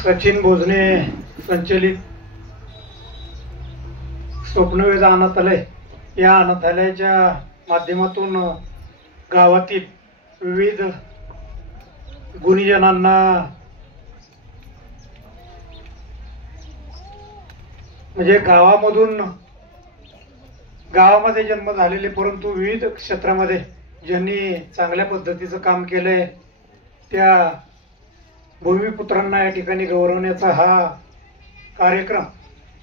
सचिन भोजने संचलित स्वप्नवेद अनाथालय या अनाथालयाच्या माध्यमातून गावातील विविध गुणीजनांना म्हणजे गावामध्ये जन्म झालेले परंतु विविध क्षेत्रामध्ये ज्यांनी चांगल्या पद्धतीचं काम केलंय त्या भूमिपुत्रांना या ठिकाणी गौरवण्याचा हा कार्यक्रम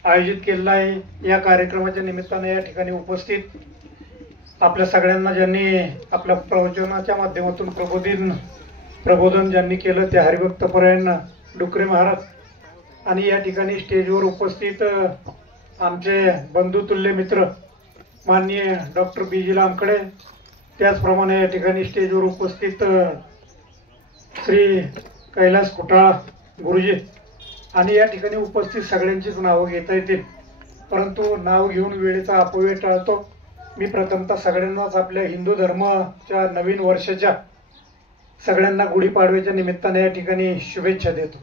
आयोजित केलेला आहे। या कार्यक्रमाच्या निमित्ताने या ठिकाणी उपस्थित आपल्या सगळ्यांना ज्यांनी आपल्या प्रवचनाच्या माध्यमातून प्रबोधन ज्यांनी केलं ते हरिभक्तपरायण डुकरे महाराज आणि या ठिकाणी स्टेजवर उपस्थित आमचे बंधुतुल्य मित्र माननीय डॉक्टर बी.जी. लामखडे, त्याचप्रमाणे या ठिकाणी स्टेजवर उपस्थित श्री कैलास कुटाळ गुरुजी आणि या ठिकाणी उपस्थित सगळ्यांचीच नावं घेता येतील परंतु नाव घेऊन वेळेचा अपव्यय टाळतो। मी प्रथमतः सगळ्यांनाच आपल्या हिंदू धर्माच्या नवीन वर्षाच्या सगळ्यांना गुढीपाडव्याच्या निमित्ताने या ठिकाणी शुभेच्छा देतो।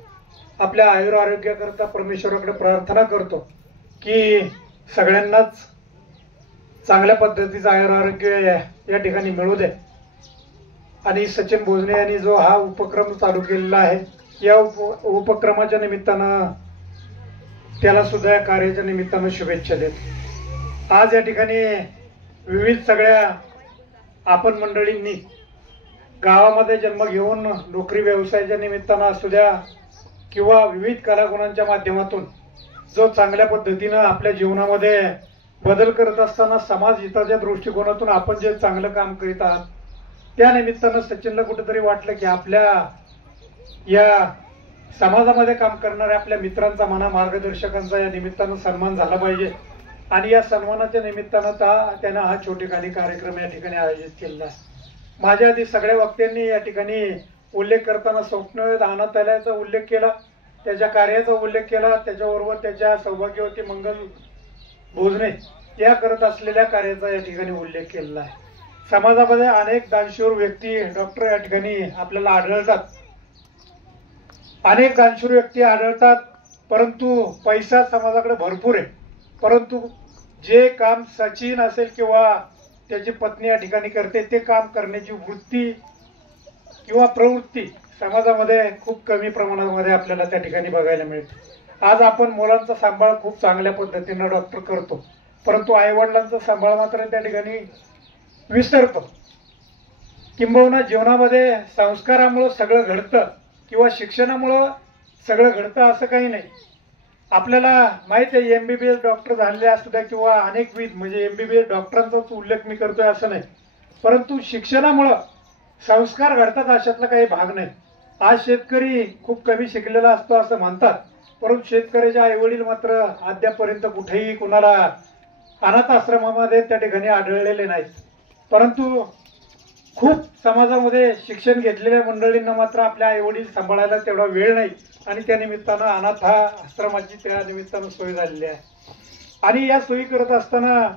आपल्या आयुर आरोग्याकरता परमेश्वराकडे प्रार्थना करतो की सगळ्यांनाच चांगल्या पद्धतीचं आयुर आरोग्य या ठिकाणी मिळू दे। आणि सचिन भोजने यांनी जो हा उपक्रम चालू केलेला आहे या उपक्रमाच्या निमित्तानं त्याला सुद्धा या कार्याच्या निमित्तानं शुभेच्छा देतो। आज या ठिकाणी विविध सगळ्या आपण मंडळींनी गावामध्ये जन्म घेऊन नोकरी व्यवसायाच्या निमित्तानं असू द्या किंवा विविध कलागुणांच्या माध्यमातून जो चांगल्या पद्धतीनं आपल्या जीवनामध्ये बदल करत असताना समाज हिताच्या दृष्टिकोनातून आपण जे चांगलं काम करीत आहात त्या निमित्तानं सचिनला कुठेतरी वाटलं की आपल्या या समाजामध्ये काम करणाऱ्या आपल्या मित्रांचा म्हणा मार्गदर्शकांचा या निमित्तानं सन्मान झाला पाहिजे आणि या सन्मानाच्या निमित्तानं त्यानं हा छोटेखानी कार्यक्रम या ठिकाणी आयोजित केलेला आहे। माझ्या आधी सगळ्या वक्त्यांनी या ठिकाणी उल्लेख करताना स्वप्नवेद अनाथालयाचा उल्लेख केला, त्याच्या कार्याचा उल्लेख केला, त्याच्याबरोबर त्याच्या सौभाग्यवती मंगल भोजने या करत असलेल्या कार्याचा या ठिकाणी उल्लेख केलेला आहे। समाजामध्ये अनेक दानशूर व्यक्ती डॉक्टर या ठिकाणी आपल्याला आढळतात, अनेक दानशूर व्यक्ती आढळतात परंतु पैसा समाजाकडे भरपूर आहे परंतु जे काम सचिन असेल किंवा त्याची पत्नी या ठिकाणी करते ते काम करण्याची वृत्ती किंवा प्रवृत्ती समाजामध्ये खूप कमी प्रमाणामध्ये आपल्याला त्या ठिकाणी बघायला मिळते। आज आपण मुलांचा सांभाळ खूप चांगल्या पद्धतीने डॉक्टर करतो परंतु आईवडिलांचा सांभाळ मात्र त्या ठिकाणी विसरतो। किंबहुना जीवनामध्ये संस्कारामुळे सगळं घडतं किंवा शिक्षणामुळे सगळं घडतं असं काही नाही। आपल्याला माहिती आहे MBBS डॉक्टर झालेले असू द्या किंवा अनेकविध म्हणजे MBBS डॉक्टरांचाच उल्लेख मी करतोय असं नाही परंतु शिक्षणामुळे संस्कार घडतात अशातला काही भाग नाही। आज शेतकरी खूप कमी शिकलेला असतो असं म्हणतात परंतु शेतकऱ्याचे आईवडील मात्र अद्यापर्यंत कुठेही कुणाला अनाथ आश्रमामध्ये त्या ठिकाणी आढळलेले नाहीत परंतु खूप समाजामध्ये शिक्षण घेतलेल्या मंडळींना मात्र आपल्या आईवडील सांभाळायला तेवढा वेळ नाही आणि त्या निमित्तानं अनाथ आश्रमाची त्या निमित्तानं सोय झालेली आहे। आणि या सोयी करत असताना